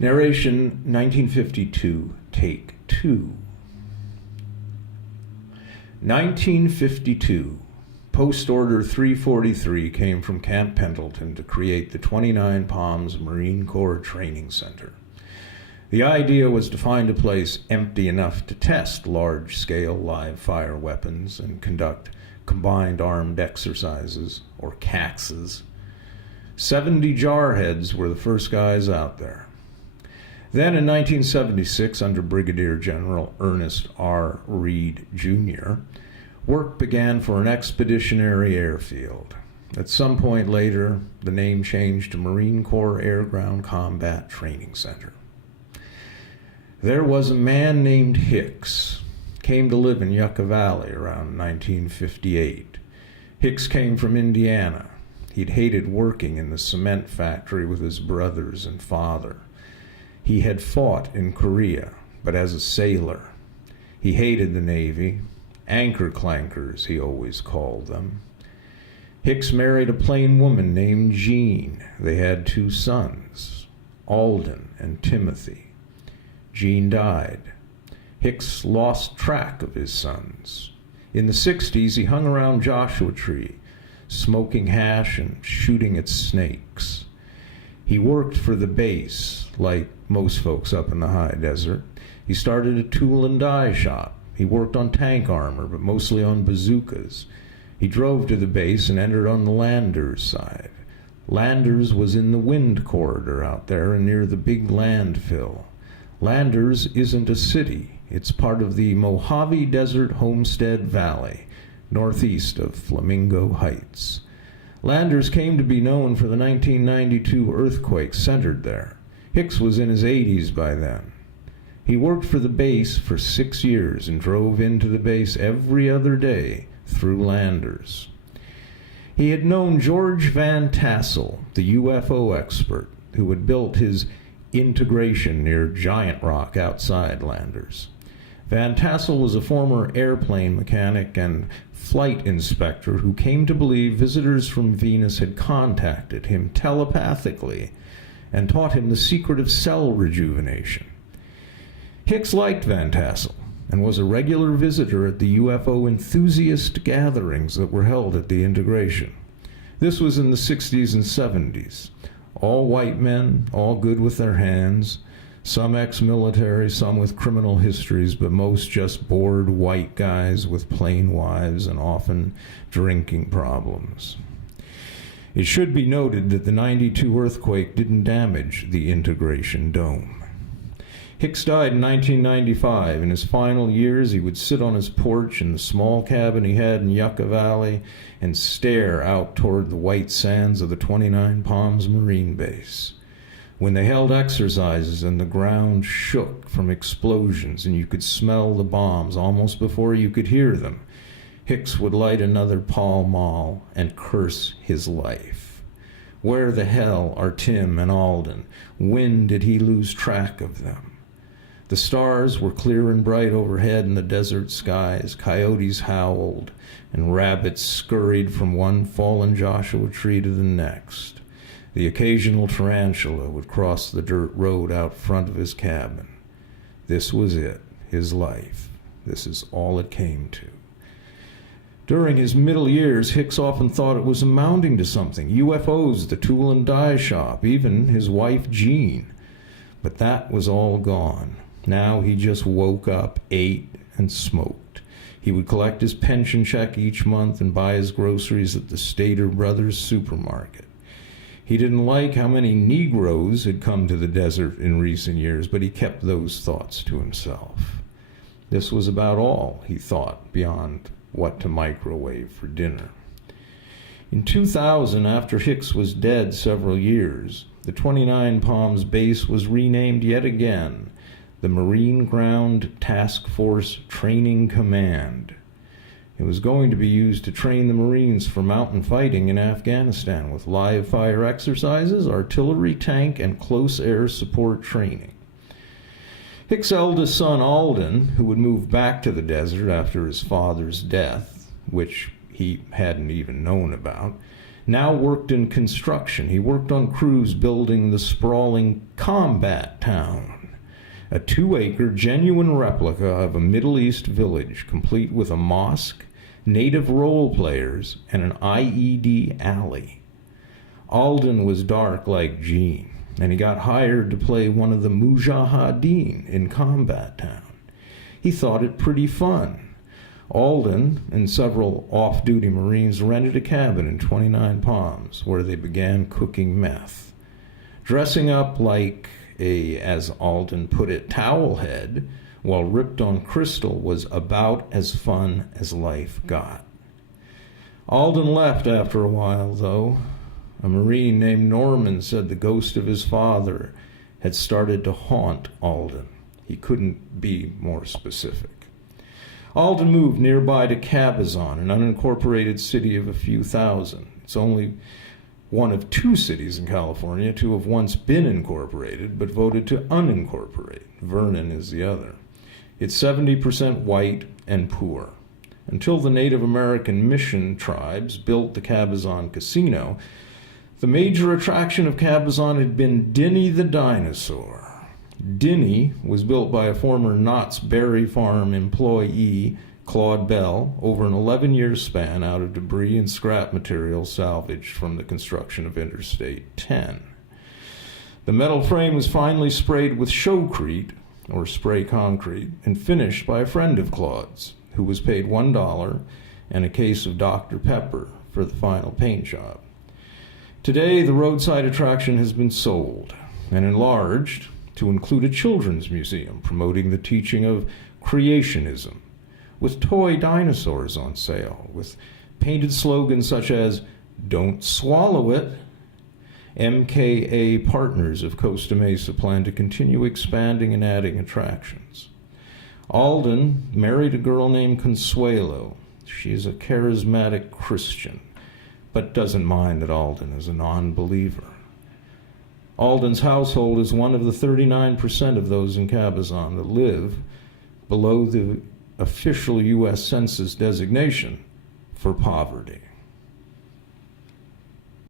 Narration 1952, take 2. 1952. Post Order 343 came from Camp Pendleton to create the 29 Palms Marine Corps Training Center. The idea was to find a place empty enough to test large-scale live-fire weapons and conduct combined armed exercises, or CAXs. 70 jarheads were the first guys out there. Then in 1976, under Brigadier General Ernest R. Reed, Jr., work began for an expeditionary airfield. At some point later, the name changed to Marine Corps Air Ground Combat Training Center. There was a man named Hicks, came to live in Yucca Valley around 1958. Hicks came from Indiana. He'd hated working in the cement factory with his brothers and father. He had fought in Korea, but as a sailor. He hated the Navy, anchor clankers, he always called them. Hicks married a plain woman named Jean. They had 2 sons, Alden and Timothy. Jean died. Hicks lost track of his sons. In the 60s, he hung around Joshua Tree, smoking hash and shooting at snakes. He worked for the base, like most folks up in the high desert. He started a tool and die shop. He worked on tank armor, but mostly on bazookas. He drove to the base and entered on the Landers side. Landers was in the wind corridor out there and near the big landfill. Landers isn't a city. It's part of the Mojave Desert Homestead Valley, northeast of Flamingo Heights. Landers came to be known for the 1992 earthquake centered there. Hicks was in his 80s by then. He worked for the base for 6 years and drove into the base every other day through Landers. He had known George Van Tassel, the UFO expert, who had built his integration near Giant Rock outside Landers. Van Tassel was a former airplane mechanic and flight inspector who came to believe visitors from Venus had contacted him telepathically and taught him the secret of cell rejuvenation. Hicks liked Van Tassel and was a regular visitor at the UFO enthusiast gatherings that were held at the integration. This was in the 60s and 70s. All white men, all good with their hands, some ex-military, some with criminal histories, but most just bored white guys with plain wives and often drinking problems. It should be noted that the 92 earthquake didn't damage the integration dome. Hicks died in 1995. In his final years, he would sit on his porch in the small cabin he had in Yucca Valley and stare out toward the white sands of the 29 Palms Marine Base. When they held exercises and the ground shook from explosions and you could smell the bombs almost before you could hear them, Hicks would light another Pall Mall and curse his life. Where the hell are Tim and Alden? When did he lose track of them? The stars were clear and bright overhead in the desert skies. Coyotes howled, and rabbits scurried from one fallen Joshua tree to the next. The occasional tarantula would cross the dirt road out front of his cabin. This was it, his life. This is all it came to. During his middle years, Hicks often thought it was amounting to something. UFOs, the tool and die shop, even his wife Jean. But that was all gone. Now he just woke up, ate, and smoked. He would collect his pension check each month and buy his groceries at the Stater Brothers supermarket. He didn't like how many Negroes had come to the desert in recent years, but he kept those thoughts to himself. This was about all he thought beyond what to microwave for dinner. In 2000, after Hicks was dead several years, the 29 Palms base was renamed yet again the Marine Ground Task Force Training Command. It was going to be used to train the Marines for mountain fighting in Afghanistan with live fire exercises, artillery, tank, and close air support training. Hicks' eldest son, Alden, who would move back to the desert after his father's death, which he hadn't even known about, now worked in construction. He worked on crews building the sprawling Combat Town, a 2-acre genuine replica of a Middle East village, complete with a mosque, native role players, and an IED alley. Alden was dark like Gene, and he got hired to play one of the Mujahideen in Combat Town. He thought it pretty fun. Alden and several off-duty Marines rented a cabin in 29 Palms, where they began cooking meth. Dressing up like a, as Alden put it, towelhead, while ripped on crystal was about as fun as life got. Alden left after a while, though. A Marine named Norman said the ghost of his father had started to haunt Alden. He couldn't be more specific. Alden moved nearby to Cabazon, an unincorporated city of a few thousand. It's only one of 2 cities in California to have once been incorporated, but voted to unincorporate. Vernon is the other. It's 70% white and poor. Until the Native American mission tribes built the Cabazon Casino, the major attraction of Cabazon had been Dinny the dinosaur. Dinny was built by a former Knott's Berry Farm employee, Claude Bell, over an 11-year span out of debris and scrap material salvaged from the construction of Interstate 10. The metal frame was finally sprayed with showcrete, or spray concrete, and finished by a friend of Claude's, who was paid $1 and a case of Dr. Pepper for the final paint job. Today, the roadside attraction has been sold and enlarged to include a children's museum promoting the teaching of creationism, with toy dinosaurs on sale, with painted slogans such as, "Don't swallow it." MKA partners of Costa Mesa plan to continue expanding and adding attractions. Alden married a girl named Consuelo. She is a charismatic Christian, but doesn't mind that Alden is a non-believer. Alden's household is one of the 39% of those in Cabazon that live below the official U.S. Census designation for poverty.